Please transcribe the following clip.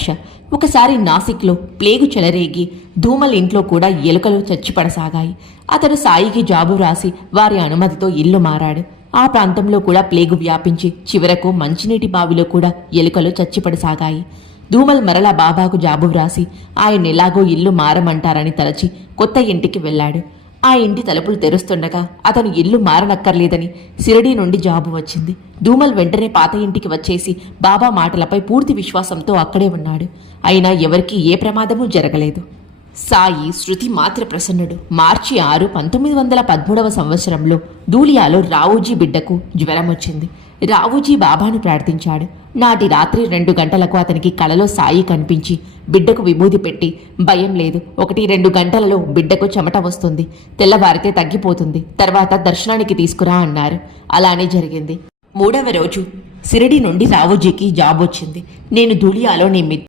రక్ష. ఒకసారి నాసిక్లో ప్లేగు చెలరేగి ధూమల్ ఇంట్లో కూడా ఎలుకలు చచ్చిపడసాగాయి. అతను సాయికి జాబు రాసి వారి అనుమతితో ఇల్లు మారాడు. ఆ ప్రాంతంలో కూడా ప్లేగు వ్యాపించి చివరకు మంచినీటి బావిలో కూడా ఎలుకలు చచ్చిపడసాగాయి. ధూమల్ మరలా బాబాకు జాబు వ్రాసి ఆయన ఎలాగో ఇల్లు మారమంటారని తలచి కొత్త ఇంటికి వెళ్ళాడు. ఆ ఇంటి తలుపులు తెరుస్తుండగా అతను ఇల్లు మారనక్కర్లేదని సిరిడీ నుండి జాబు వచ్చింది. ధూమల్ వెంటనే పాత ఇంటికి వచ్చేసి బాబా మాటలపై పూర్తి విశ్వాసంతో అక్కడే ఉన్నాడు. అయినా ఎవరికీ ఏ ప్రమాదమూ జరగలేదు. సాయి శృతి మాత్ర ప్రసన్నుడు. మార్చి 6, 1913 సంవత్సరంలో ధూలియాలో రావుజీ బిడ్డకు జ్వరం వచ్చింది. రావుజీ బాబాను ప్రార్థించాడు. నాటి రాత్రి 2 గంటలకు అతనికి కలలో సాయి కనిపించి బిడ్డకు విభూది పెట్టి, భయం లేదు, 1-2 గంటలలో బిడ్డకు చెమట వస్తుంది, తెల్లవారితే తగ్గిపోతుంది, తర్వాత దర్శనానికి తీసుకురా అన్నారు. అలానే జరిగింది. 3వ రోజు సిరిడి నుండి రావుజీకి జాబ్ వచ్చింది. నేను ధూలియాలో నీ